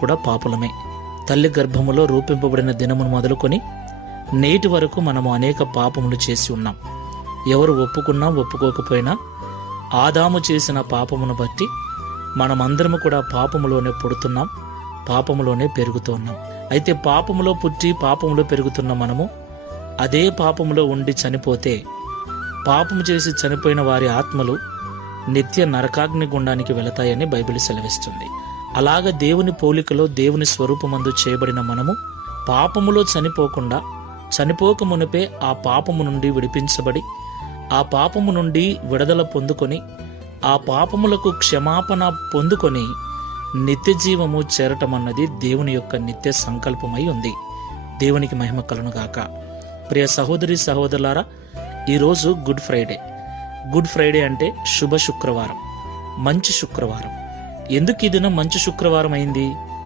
కూడా పాపులమే. తల్లి గర్భములో రూపింపబడిన దినమును మొదలుకొని నేటి వరకు మనము అనేక పాపములు చేసి ఉన్నాం. ఎవరు ఒప్పుకున్నా ఒప్పుకోకపోయినా ఆదాము చేసిన పాపమును బట్టి మనమందరము కూడా పాపములోనే పుడుతున్నాం, పాపములోనే పెరుగుతూ ఉన్నాం. అయితే పాపములో పుట్టి పాపములో పెరుగుతున్న మనము అదే పాపములో ఉండి చనిపోతే పాపము చేసి చనిపోయిన వారి ఆత్మలు నిత్య నరకాగ్ని గుండానికి వెళతాయని బైబిల్ సెలవిస్తుంది. అలాగ దేవుని పోలికలో దేవుని స్వరూపమందు చేయబడిన మనము పాపములో చనిపోక మునిపే ఆ పాపము నుండి విడిపించబడి ఆ పాపము నుండి విడుదల పొందుకొని ఆ పాపములకు క్షమాపణ పొందుకొని నిత్య జీవము చేరటమన్నది దేవుని యొక్క నిత్య సంకల్పమై ఉంది. దేవునికి మహిమ కలుగును గాక. ప్రియ సహోదరి సహోదరులారా, ఈరోజు గుడ్ ఫ్రైడే. గుడ్ ఫ్రైడే అంటే శుభ శుక్రవారం, మంచి శుక్రవారం. ఎందుకు ఈ దినం మంచి శుక్రవారం అయింది?